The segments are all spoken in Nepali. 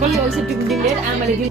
कसले औषधि टिप्दिङ लिएर आमाले दियो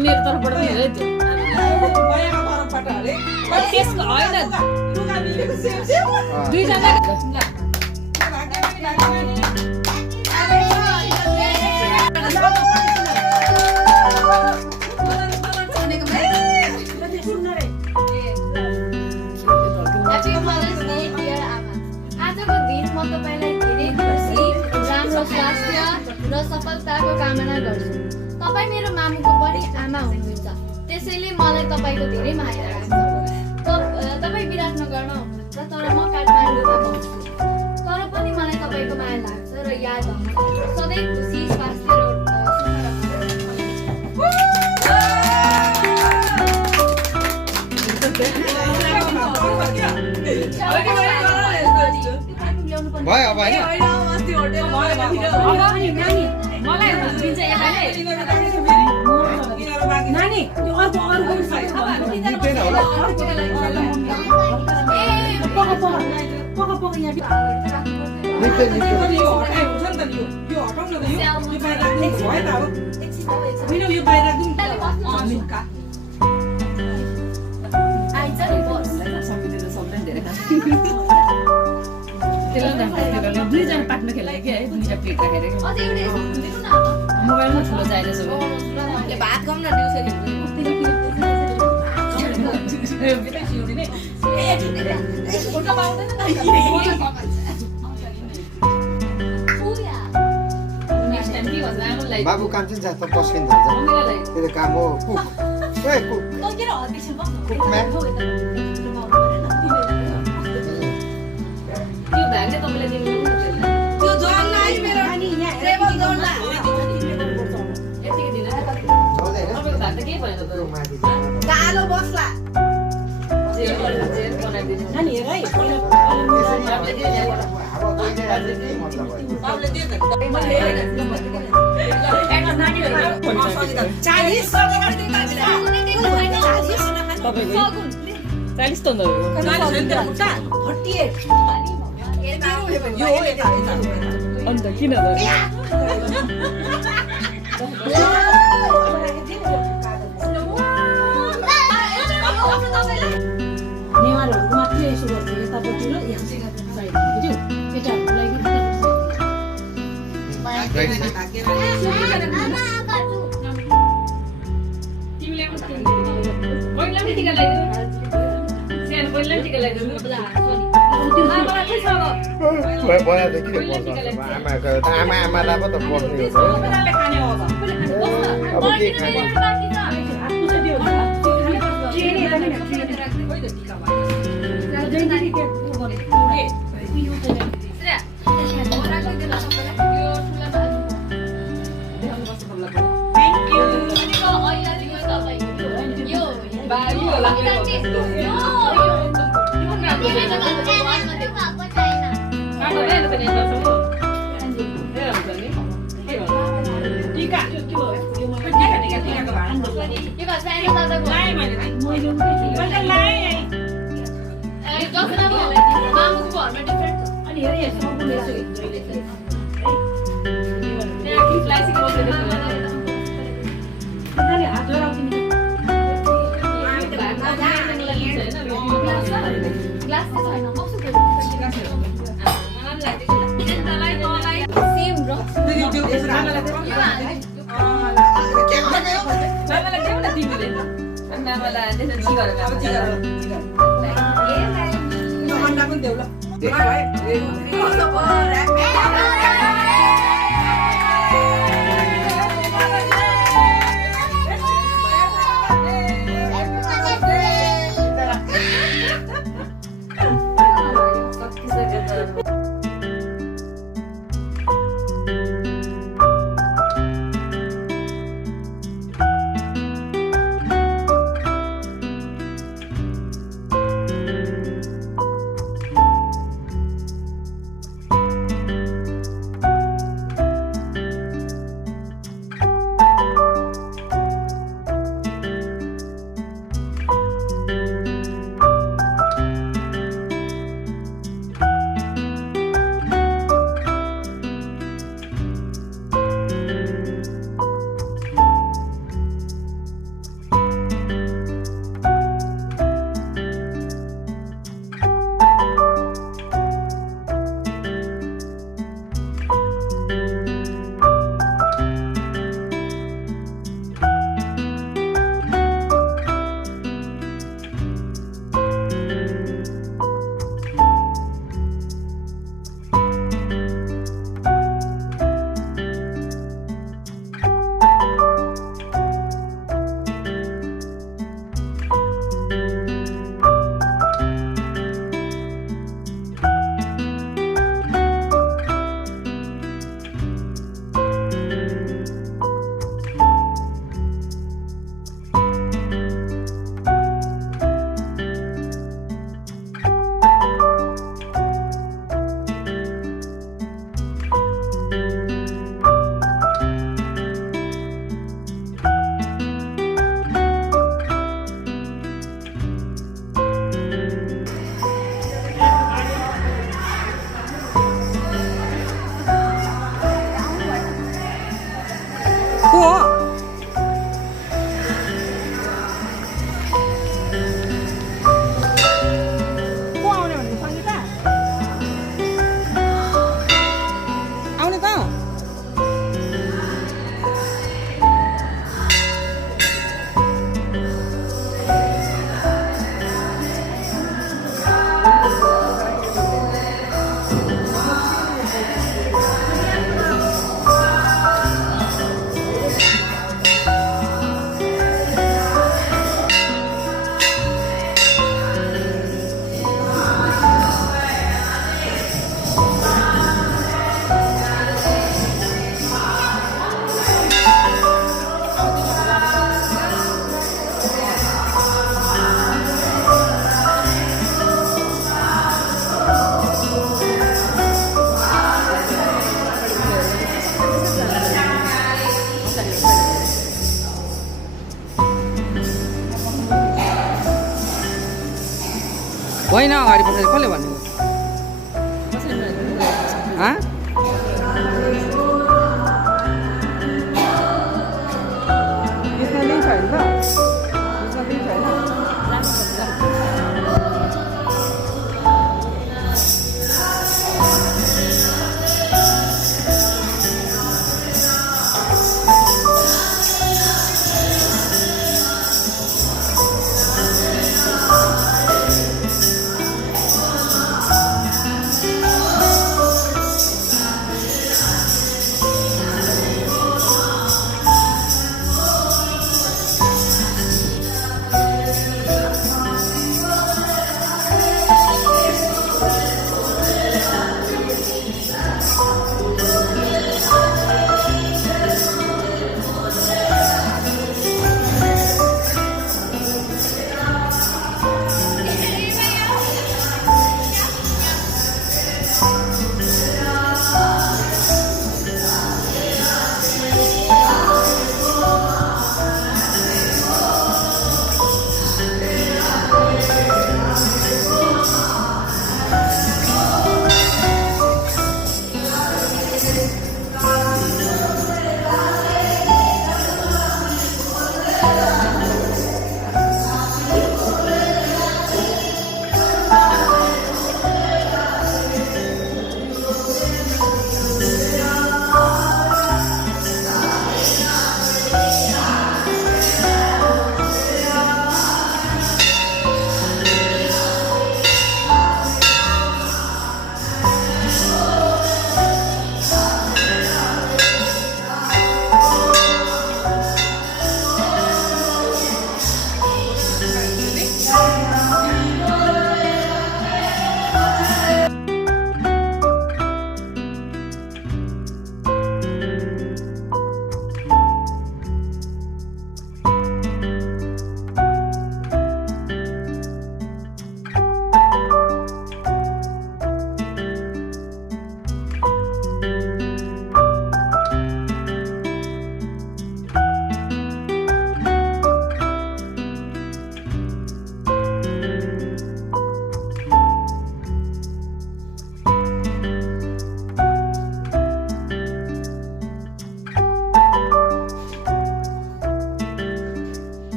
मेरो तर्फबाट हेरे त्यो त्यसको होइन दुईजना र सफलताको कामना गर्छु। तपाईँ मेरो मामुको पनि आमा हुनुहुन्छ, त्यसैले मलाई तपाईँको धेरै माया लाग्छ। तपाईँ विराटनगरमा हुनुहुन्छ तर म काठमाडौँमा बस्छु, तर पनि मलाई तपाईँको माया लाग्छ र याद आउँछ। सधैँ खुसी, स्वास्थ्य र भयो भयो मलाई दिन्छ यहाँ नानी त्यो अर्को जित्दैन होला जित्छ यो हटाइ हुन्छ नि त यो हटाउन त यो बाहिर राख्ने भयो त हो होइन यो बाहिर राख्दिउँ सुक्का आइज नि बस समिति त सबैले धेरै खान्छ त्यसले दुईजना पार्टनर खेल्ने कि है दुईटा प्लेट राखेर अझै एउटा यस्तो दिनु न मोबाइलमा ठुलो चाहिन्छ सबै भात खाउँ न दिउँसो बाबु काम चाहिँ जस्तो पस्किन थाल्छ त्यो काम हो कुक कुक कुकम्यान यो भ्याग चाहिँ तपाईँले दिनु त्यो जल लाइ मेरो अनि यहाँ टेबल जल ला यतिकै दिनु तपाईँको भाग त केही भएन त कालो बस्ला जेल बनाइदिनु नानी हेर है बाबुले दियो त मैले चालीस तपाईँको 40 त हो अन्त किन त नेवारहरूको मात्रै यसो गर्छ यतापट्टि र यहाँ साइड बुझ्यौ केटाहरूको लागि तिमीले पहिला पनि टिका लगाइदिनु सानो पहिला पनि टिका लगाइदिनु आमालाई पो त बस्ने हो अब के खाने अन्डा पनि देऊ ल होइन अगाडि पछाडि कसले भनेको कसैले हाँ